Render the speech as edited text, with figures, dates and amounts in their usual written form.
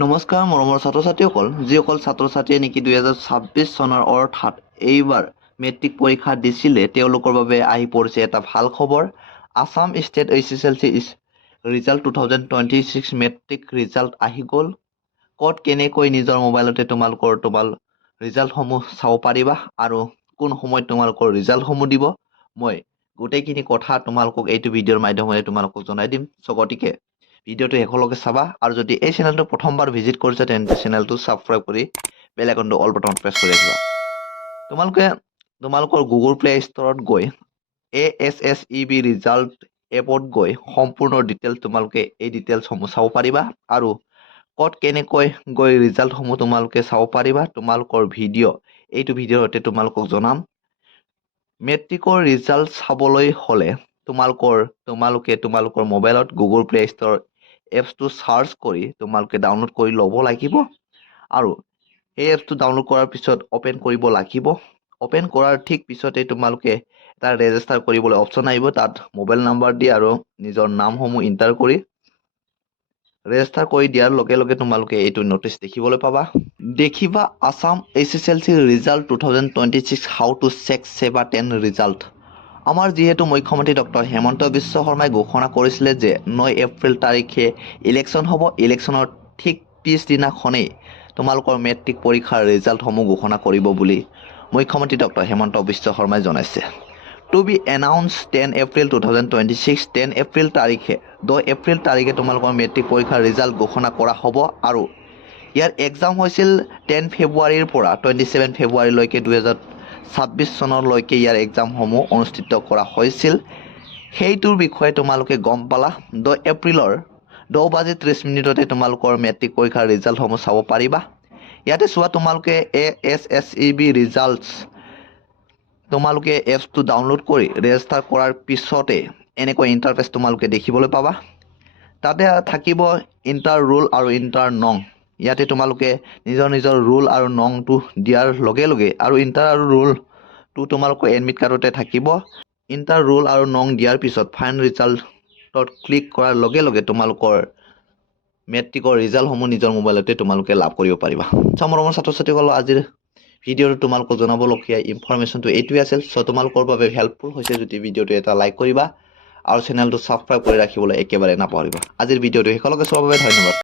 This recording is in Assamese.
নমস্কাৰ মৰমৰ ছাত্ৰ ছাত্ৰীসকল যিসকল ছাত্ৰ ছাত্ৰীয়ে নেকি 2026 চনৰ অৰ্থাৎ এইবাৰ মেট্ৰিক পৰীক্ষা দিছিলে তেওঁলোকৰ বাবে আহি পৰিছে এটা ভাল খবৰ। Assam state SSLC result 2026 matric result আহি গ'ল। ক'ত কেনেকৈ নিজৰ মোবাইলতে তোমালোকৰ ৰিজাল্টসমূহ চাব পাৰিবা আৰু কোন সময়ত তোমালোকৰ ৰিজাল্টসমূহ দিব, মই গোটেইখিনি কথা তোমালোকক এইটো ভিডিঅ'ৰ মাধ্যমেৰে তোমালোকক জনাই দিম। চ' গতিকে ভিডিঅ'টো শেষলৈকে চাবা আৰু যদি এই চেনেলটো প্ৰথমবাৰ ভিজিট কৰিছা তেন্তে চেনেলটো ছাবস্ক্ৰাইব কৰি বেল আইকনটো অল বাটনত প্ৰেছ কৰি ৰাখিবা। তোমালোকৰ গুগল প্লে ষ্টৰত গৈ ASSEB ৰিজাল্ট এপত গৈ সম্পূৰ্ণ ডিটেইলছ তোমালোকে এই ডিটেইলছসমূহ চাব পাৰিবা আৰু ক'ত কেনেকৈ গৈ ৰিজাল্টসমূহ তোমালোকে চাব পাৰিবা তোমালোকৰ এইটো ভিডিঅ'ৰ সৈতে তোমালোকক জনাম। মেট্ৰিকৰ ৰিজাল্ট চাবলৈ হ'লে তোমালোকৰ মোবাইলত গুগল প্লে ষ্টৰ এপছটো চাৰ্চ কৰি তোমালোকে ডাউনলোড কৰি ল'ব লাগিব আৰু এই এপছটো ডাউনলোড কৰাৰ পিছত অপেন কৰিব লাগিব। অপেন কৰাৰ ঠিক পিছতে তোমালোকে এটা ৰেজিষ্টাৰ কৰিবলৈ অপশ্যন আহিব, তাত মোবাইল নাম্বাৰ দি আৰু নিজৰ নামসমূহ এণ্টাৰ কৰি ৰেজিষ্টাৰ কৰি দিয়াৰ লগে লগে তোমালোকে এইটো নটিচ দেখিবলৈ দেখিবা Assam SSLC result 2026 how to check SEBA 10 result. আমাৰ যিহেতু মুখ্যমন্ত্ৰী ডক্টৰ হেমন্ত বিশ্ব শৰ্মাই ঘোষণা কৰিছিলে যে 9 এপ্ৰিল তাৰিখে ইলেকশ্যন হ'ব, ইলেকশ্যনৰ ঠিক পিছদিনাখনেই তোমালোকৰ মেট্ৰিক পৰীক্ষাৰ ৰিজাল্টসমূহ ঘোষণা কৰিব বুলি মুখ্যমন্ত্ৰী ডক্টৰ হেমন্ত বিশ্ব শৰ্মাই জনাইছে। To be announce 10 April 2026 10 April তাৰিখে 10 এপ্ৰিল তাৰিখে তোমালোকৰ মেট্ৰিক পৰীক্ষাৰ ৰিজাল্ট ঘোষণা কৰা হ'ব আৰু ইয়াৰ এক্সাম হৈছিল 10 ফেব্ৰুৱাৰীৰ পৰা 27 ফেব্ৰুৱাৰীলৈকে 2026 চনলৈকে ইয়াৰ এক্সামসমূহ অনুষ্ঠিত কৰা হৈছিল। সেইটোৰ বিষয়ে তোমালোকে গম পালা। 10 এপ্ৰিলৰ 10:30 তোমালোকৰ মেট্ৰিক পৰীক্ষাৰ ৰিজাল্টসমূহ চাব পাৰিবা। ইয়াতে চোৱা তোমালোকে ASSEB ৰিজাল্টছ তোমালোকে এপছটো ডাউনলোড কৰি ৰেজিষ্টাৰ কৰাৰ পিছতে এনেকৈ ইণ্টাৰফেচ তোমালোকে দেখিবলৈ পাবা। তাতে থাকিব ইণ্টাৰ ৰোল আৰু ইণ্টাৰ নং। ইয়াতে তোমালোকে নিজৰ ৰোল আৰু নংটো দিয়াৰ লগে লগে আৰু ইণ্টাৰ আৰু ৰোলটো তোমালোকৰ এডমিট কাৰ্ডতে থাকিব। ইণ্টাৰ ৰোল আৰু নং দিয়াৰ পিছত ফাইন ৰিজাল্টত ক্লিক কৰাৰ লগে লগে তোমালোকৰ মেট্ৰিকৰ ৰিজাল্টসমূহ নিজৰ মোবাইলতে তোমালোকে লাভ কৰিব পাৰিবা। মৰমৰ ছাত্ৰ ছাত্ৰীসকল আজিৰ ভিডিঅ'টো তোমালোকক জনাবলগীয়া ইনফৰমেশ্যনটো এইটোৱে আছিল। চ' তোমালোকৰ বাবে হেল্পফুল হৈছে যদি ভিডিঅ'টো এটা লাইক কৰিবা আৰু চেনেলটো ছাবস্ক্ৰাইব কৰি ৰাখিবলৈ একেবাৰে নাপাহৰিবা। আজিৰ ভিডিঅ'টো শেষলৈকে চোৱাৰ বাবে ধন্যবাদ।